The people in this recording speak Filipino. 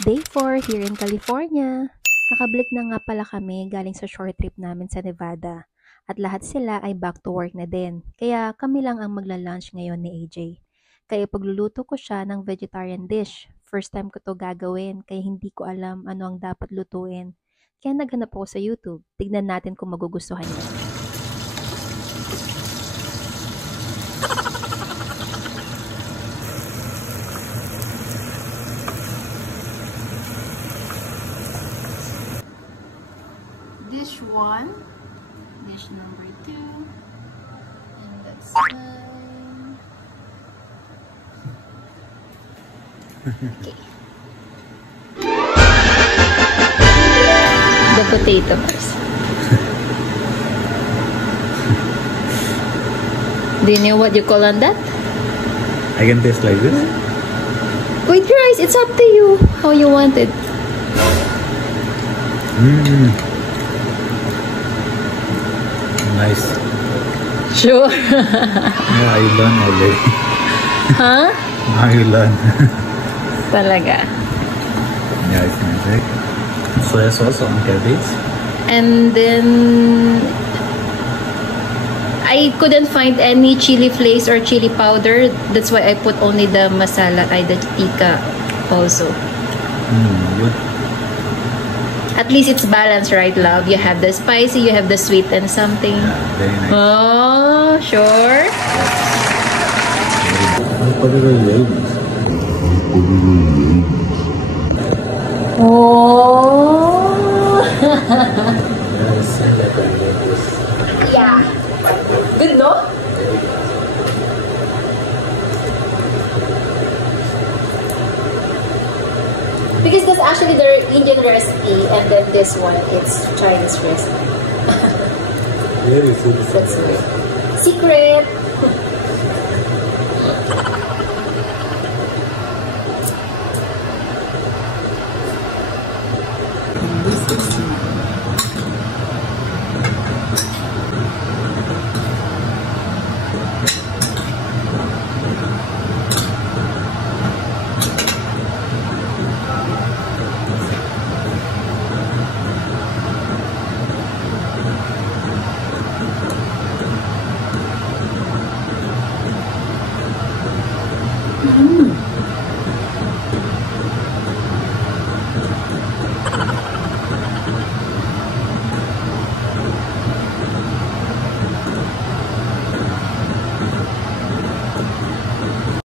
Day 4 here in California. Nakabalik na nga pala kami galing sa short trip namin sa Nevada. At lahat sila ay back to work na din. Kaya kami lang ang magla-lunch ngayon ni AJ. Kaya pagluluto ko siya ng vegetarian dish. First time ko to gagawin kaya hindi ko alam ano ang dapat lutuin. Kaya naghanap ako sa YouTube. Tignan natin kung magugustuhan niya. Dish 1, dish number 2, and that's mine. Okay. The potato first. Do you know what you call on that? I can taste like this. With rice, it's up to you how you want it. Nice. Sure. Yeah, I learn already. Huh? Now you learn. Talaga. Yeah, it's nice, right? Soya sauce on cabbage. And then I couldn't find any chili flakes or chili powder. That's why I put only the masala, the tikka also. Good. At least it's balanced, right, love? You have the spicy, you have the sweet and something. Yeah, very nice. Oh, sure. Oh. Yeah. Good, no? Because that's actually the Indian recipe, and then this one, it's Chinese recipe. That's weird. Secret!